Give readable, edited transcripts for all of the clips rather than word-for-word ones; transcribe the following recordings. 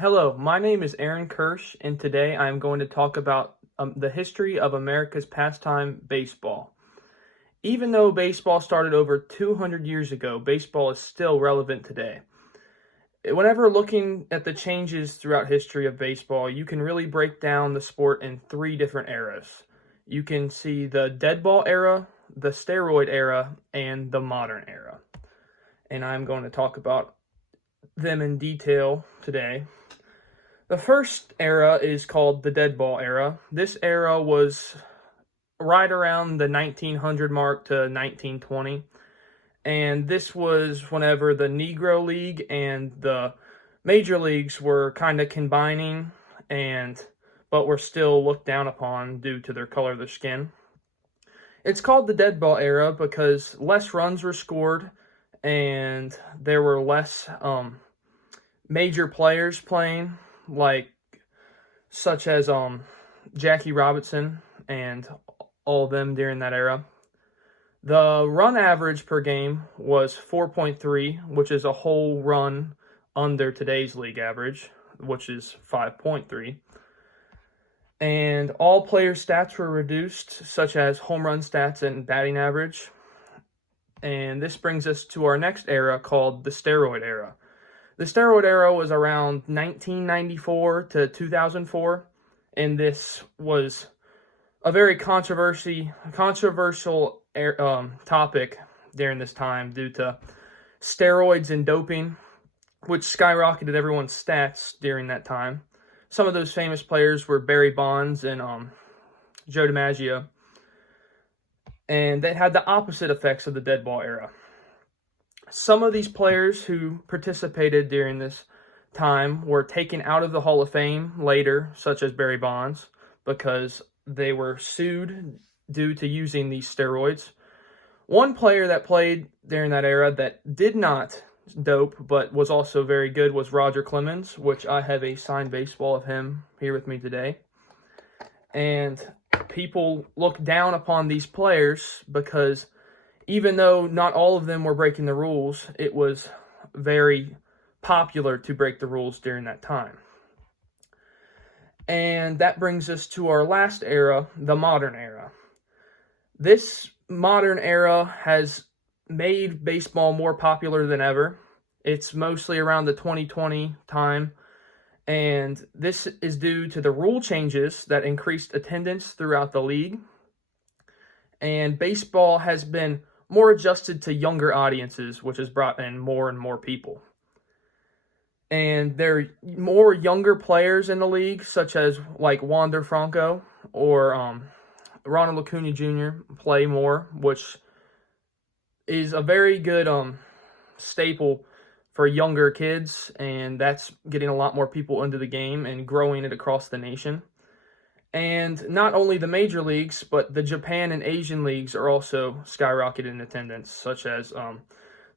Hello, my name is Aaron Kirsch, and today I am going to talk about the history of America's pastime, baseball. Even though baseball started over 200 years ago, baseball is still relevant today. Whenever looking at the changes throughout history of baseball, you can really break down the sport in three different eras. You can see the dead ball era, the steroid era, and the modern era. And I'm going to talk about them in detail today. The first era is called the dead ball era. This era was right around the 1900 mark to 1920. And this was whenever the Negro League and the major leagues were kind of combining, but were still looked down upon due to their color of their skin. It's called the dead ball era because less runs were scored and there were less major players playing, such as Jackie Robinson and all of them during that era. The run average per game was 4.3, which is a whole run under today's league average, which is 5.3. And all player stats were reduced, such as home run stats and batting average. And this brings us to our next era called the steroid era. The steroid era was around 1994 to 2004, and this was a very controversial topic during this time due to steroids and doping, which skyrocketed everyone's stats during that time. Some of those famous players were Barry Bonds and Joe DiMaggio, and they had the opposite effects of the dead ball era. Some of these players who participated during this time were taken out of the Hall of Fame later, such as Barry Bonds, because they were sued due to using these steroids. One player that played during that era that did not dope but was also very good was Roger Clemens, which I have a signed baseball of him here with me today. And people look down upon these players because even though not all of them were breaking the rules, it was very popular to break the rules during that time. And that brings us to our last era, the modern era. This modern era has made baseball more popular than ever. It's mostly around the 2020 time, and this is due to the rule changes that increased attendance throughout the league. And baseball has been more adjusted to younger audiences, which has brought in more and more people. And there are more younger players in the league, such as Wander Franco or Ronald Acuna Jr. play more, which is a very good staple for younger kids, and that's getting a lot more people into the game and growing it across the nation. And not only the major leagues, but the Japan and Asian leagues are also skyrocketed in attendance, such as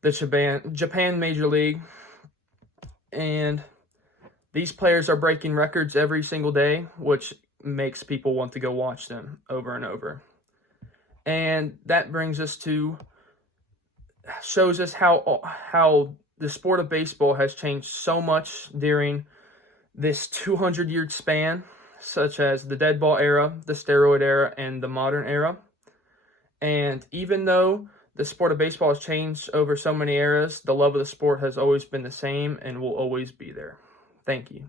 the Japan Major League. And these players are breaking records every single day, which makes people want to go watch them over and over. And that shows us how the sport of baseball has changed so much during this 200-year span, such as the dead ball era, the steroid era, and the modern era. And even though the sport of baseball has changed over so many eras, the love of the sport has always been the same and will always be there. Thank you.